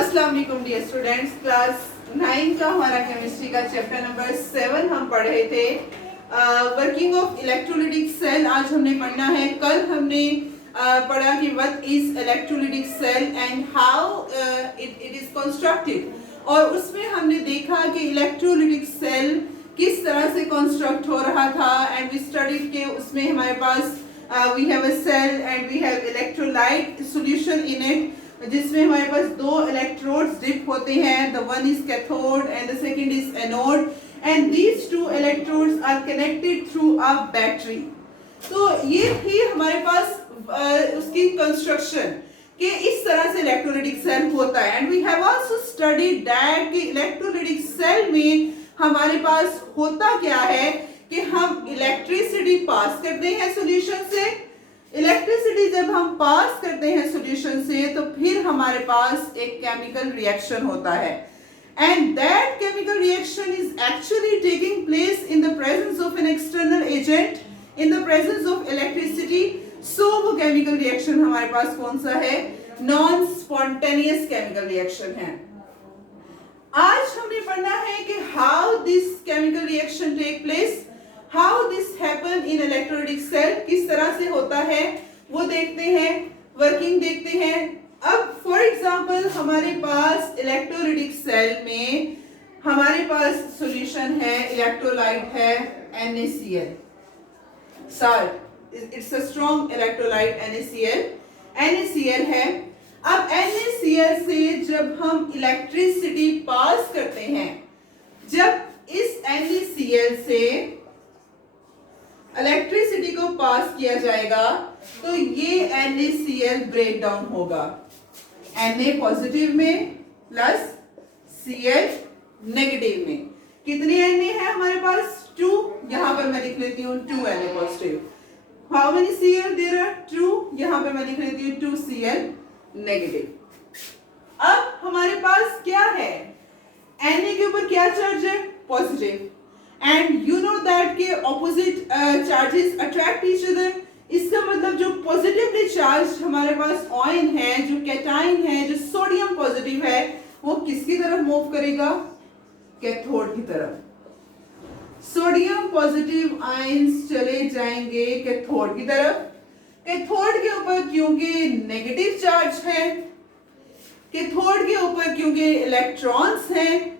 अस्सलाम वालेकुम dear students, class 9 का हमारा केमिस्ट्री का चैप्टर नंबर 7 हम पढ़ रहे थे। वर्किंग ऑफ इलेक्ट्रोलाइटिक सेल आज हमने पढ़ना है। कल हमने पढ़ा कि what is electrolytic cell and how it is constructed, और उसमें हमने देखा कि इलेक्ट्रोलाइटिक सेल किस तरह से कंस्ट्रक्ट हो रहा था। एंड वी स्टडीड के उसमें हमारे पास we have a cell and we have electrolyte solution in it, जिसमें हमारे पास दो इलेक्ट्रोड्स डिप होते हैं। The one is cathode and the second is anode, and these two electrodes are connected through a battery. तो ये थी हमारे पास उसकी कंस्ट्रक्शन कि इस तरह से इलेक्ट्रोलाइटिक सेल होता है। And we have also studied that कि इलेक्ट्रोलाइटिक सेल में हमारे पास होता क्या है कि हम इलेक्ट्रिसिटी पास करते हैं सॉल्यूशन से। इलेक्ट्रिसिटी जब हम पास करते हैं सॉल्यूशन से तो फिर हमारे पास एक केमिकल रिएक्शन होता है, and that chemical reaction is actually taking place in the presence of an external agent, in the presence of electricity. So वो केमिकल रिएक्शन हमारे पास कौन सा है? नॉन स्पॉन्टेनियस केमिकल रिएक्शन है। आज हमने पढ़ना है कि how this chemical reaction take place, how this happen in electrolytic cell, किस तरह से होता है वो देखते हैं, वर्किंग देखते हैं। अब फॉर एग्जांपल हमारे पास इलेक्ट्रोलाइटिक सेल में हमारे पास सॉल्यूशन है, इलेक्ट्रोलाइट है NaCl, salt, it's a strong electrolyte NaCl है। अब NaCl से जब हम इलेक्ट्रिसिटी पास करते हैं, जब इस NaCl से इलेक्ट्रिसिटी को पास किया जाएगा तो ये NaCl ब्रेक डाउन होगा Na पॉजिटिव में प्लस Cl नेगेटिव में। कितने Na है हमारे पास? 2। यहां पर मैं लिख लेती हूँ 2 Na positive. How many Cl there are? 2। यहां पर मैं लिख लेती हूँ 2 Cl नेगेटिव। अब हमारे पास क्या है? Na के ऊपर क्या चार्ज है? Positive. And you know that के opposite charges attract each other. इसका मतलब जो पॉजिटिवली चार्ज हमारे पास आयन है, जो कैटायन है, जो सोडियम पॉजिटिव है, वो किसकी तरफ मूव करेगा? कैथोड की तरफ। सोडियम पॉजिटिव आयंस चले जाएंगे कैथोड की तरफ। कैथोड के ऊपर क्योंकि नेगेटिव चार्ज है, कैथोड के ऊपर क्योंकि इलेक्ट्रॉन्स हैं,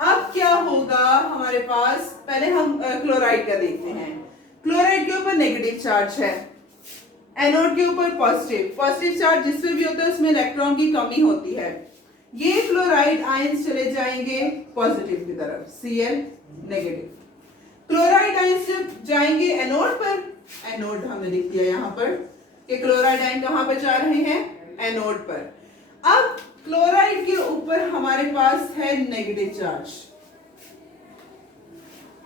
अब क्या होगा हमारे पास? पहले हम क्लोराइड का देखते हैं। क्लोराइड के ऊपर नेगेटिव चार्ज है, एनोड के ऊपर पॉजिटिव। पॉजिटिव चार्ज जिसपे भी होता है उसमें इलेक्ट्रॉन की कमी होती है। ये क्लोराइड आयंस चले जाएंगे पॉजिटिव की तरफ, Cl नेगेटिव। क्लोराइड आयंस जाएंगे एनोड पर, एनोड हमने लिख दिया यहाँ पर कि क्लोराइड आयन कहाँ पर जा रहे हैं? एनोड पर। अब क्लोराइड के ऊपर हमारे पास है नेगेटिव चार्ज,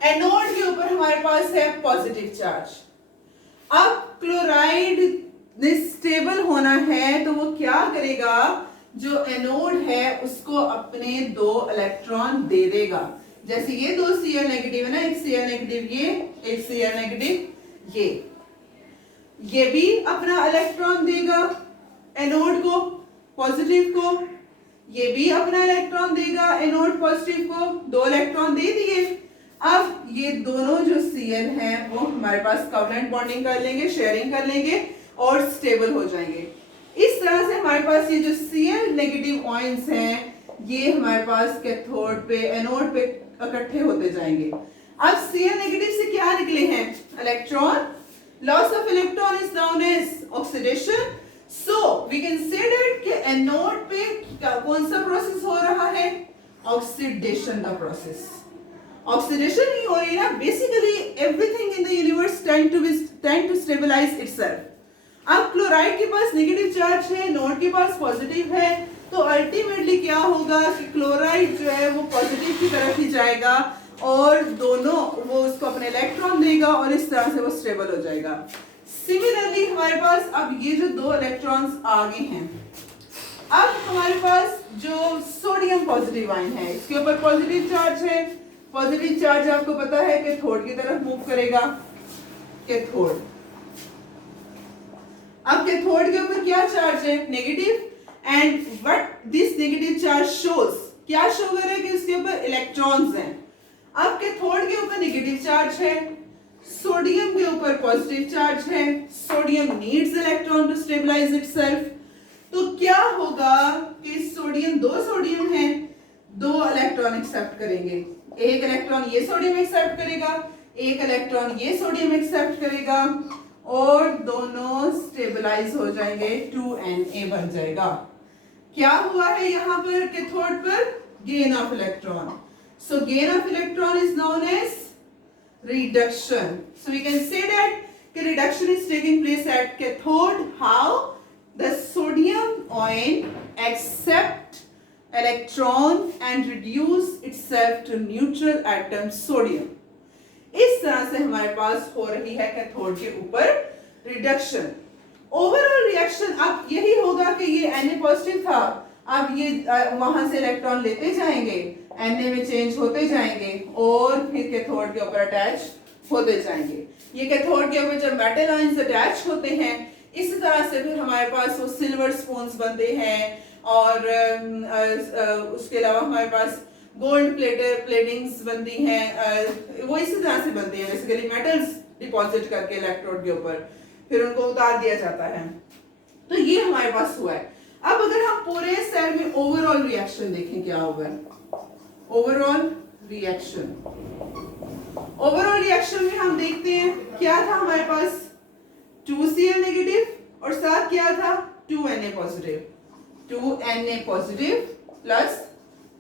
एनोड के ऊपर हमारे पास है पॉजिटिव चार्ज। अब क्लोराइड ने स्टेबल होना है तो वो क्या करेगा? जो एनोड है उसको अपने 2 इलेक्ट्रॉन दे देगा। जैसे ये 2 Cl नेगेटिव है ना, एक Cl नेगेटिव ये, एक Cl नेगेटिव ये भी अपना इलेक्ट्रॉन देगा एनोड को, पॉजिटिव को। ये भी अपना इलेक्ट्रॉन देगा एनोड पॉजिटिव को, 2 इलेक्ट्रॉन दे दिए। अब ये दोनों जो Cl हैं वो हमारे पास कोवलेंट बॉन्डिंग कर लेंगे, शेयरिंग कर लेंगे और स्टेबल हो जाएंगे। इस तरह से हमारे पास ये जो Cl नेगेटिव आयंस हैं ये हमारे पास कैथोड पे, एनोड पे इकट्ठे होते जाएंगे। अब Cl नेगेटिव से क्या निकले हैं? Electron. Loss of electron is known as oxidation. So we can say that कि एनोड पे कौन सा प्रोसेस हो रहा है? ऑक्सीडेशन का प्रोसेस। ऑक्सीडेशन ही हो रही है ना। Basically everything in the universe tend to stabilize itself. अब क्लोराइड के पास नेगेटिव चार्ज है, एनोड के पास पॉजिटिव है, तो अल्टीमेटली क्या होगा कि क्लोराइड जो है वो पॉजिटिव की तरफ ही जाएगा और दोनों वो उसको अपने इलेक्ट्रॉन देगा और इस तरह से वो स्टेबल हो जाएगा। सिमिलरली हमारे पास अब ये जो 2 इलेक्ट्रॉन्स आगे हैं, अब हमारे पास जो सोडियम पॉजिटिव आयन है इसके ऊपर पॉजिटिव चार्ज है। पॉजिटिव चार्ज आपको पता है कैथोड की तरफ मूव करेगा, कैथोड। अब कैथोड के ऊपर क्या चार्ज है? Negative. And what this negative charge shows, क्या शो कर रहा है कि उसके ऊपर इलेक्ट्रॉन्स हैं। अब कैथोड के ऊपर नेगेटिव चार्ज है, सोडियम के ऊपर पॉजिटिव चार्ज है, sodium needs electron to stabilize itself. तो क्या होगा कि सोडियम, दो सोडियम है, दो इलेक्ट्रॉन एक्सेप्ट करेंगे, एक इलेक्ट्रॉन ये सोडियम एक्सेप्ट करेगा, एक इलेक्ट्रॉन ये सोडियम एक्सेप्ट करेगा और दोनों स्टेबलाइज हो जाएंगे, 2Na बन जाएगा। क्या हुआ है यहाँ पर कैथोड पर? Gain of electron. So gain of electron is known as reduction. So we can say that the reduction is taking place at cathode. How? The sodium ion accept electron and reduce itself to neutral atom sodium. इस तरह से हमारे पास हो रही है cathode के ऊपर reduction. Overall reaction अब यही होगा कि ये Na पॉजिटिव था, अब ये वहां से इलेक्ट्रॉन लेते जाएंगे, Na में चेंज होते जाएंगे और फिर कैथोड के ऊपर अटैच होते जाएंगे। ये कैथोड के ऊपर जब मेटल आयंस अटैच होते हैं, इसी तरह से फिर हमारे पास वो सिल्वर स्पून्स बनते हैं और उसके अलावा हमारे पास गोल्ड प्लेटिंग्स बनती हैं, वो इसी तरह से बनती हैं, बेसिकली मेटल्स डिपॉजिट करके इलेक्ट्रोड के ऊपर फिर उनको उतार दिया जाता है। तो ये हमारे पास हुआ है। अब अगर हम पूरे सेल में ओवरऑल रिएक्शन देखें क्या होगा, ओवरऑल रिएक्शन, ओवरऑल रिएक्शन में हम देखते हैं क्या था हमारे पास, 2Cl नेगेटिव और साथ क्या था 2Na positive, 2Na positive plus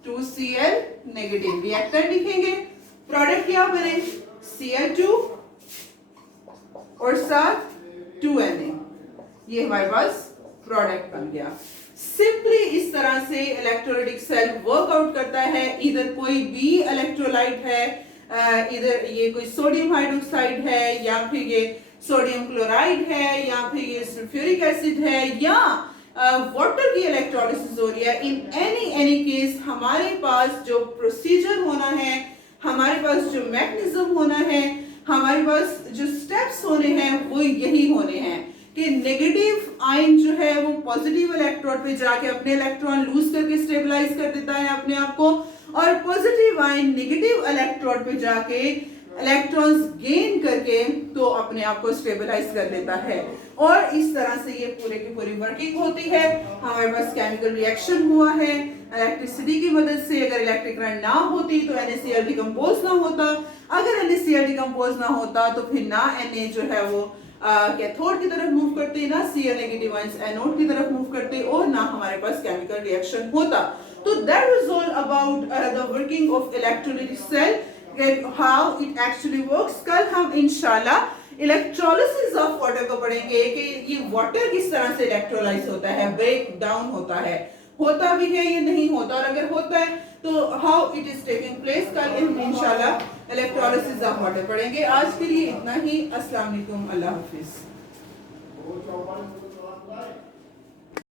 2Cl negative. Reactor लिखेंगे, प्रोडक्ट क्या बने, Cl2 और साथ 2Na, ये हमारे पास प्रोडक्ट बन गया। सिंपली इस तरह से इलेक्ट्रोलाइटिक सेल वर्कआउट करता है। इधर कोई भी इलेक्ट्रोलाइट है, इधर ये कोई सोडियम हाइड्रोक्साइड है या फिर ये सोडियम क्लोराइड है या फिर ये सल्फ्यूरिक एसिड है या वाटर की इलेक्ट्रोलिसिस हो रही है। इन एनी केस हमारे पास जो प्रोसीजर होना है, हमारे पास जो मैकेनिज्म होना है, हमारे पास जो स्टेप्स होने हैं वो यही होने हैं कि नेगेटिव आयन जो है वो पॉजिटिव इलेक्ट्रोड पे जाके अपने इलेक्ट्रॉन लूज करके स्टेबलाइज कर देता है अपने आप को, और पॉजिटिव आयन नेगेटिव इलेक्ट्रोड पे जाके इलेक्ट्रॉन्स गेन करके तो अपने आप को स्टेबलाइज कर लेता है। और इस तरह से ये पूरे की पूरी वर्किंग होती है। हमारे पास केमिकल रिएक्शन हुआ है इलेक्ट्रिसिटी की मदद से। अगर इलेक्ट्रिक करंट ना होती तो NaCl डिकम्पोज ना होता, अगर NaCl डिकम्पोज ना होता तो फिर ना Na जो है वो कैथोड की तरफ मूव करते, ना Cl नेगेटिव आयंस एनोड की तरफ मूव करते और ना हमारे पास केमिकल रिएक्शन होता। तो that was all about the working of electrolytic cell, how it actually works. कल हम इंशाल्लाह इलेक्ट्रोलिसिस ऑफ वाटर को पढ़ेंगे कि ये वाटर किस तरह से इलेक्ट्रोलाइज होता है, ब्रेक डाउन होता भी है या नहीं होता, और अगर होता है तो how it is taking place. कल हम इंशाल्लाह इलेक्ट्रोलिसिस ऑफ वाटर पढ़ेंगे। आज के लिए इतना ही। अस्सलाम वालेकुम, अल्लाह हाफिज।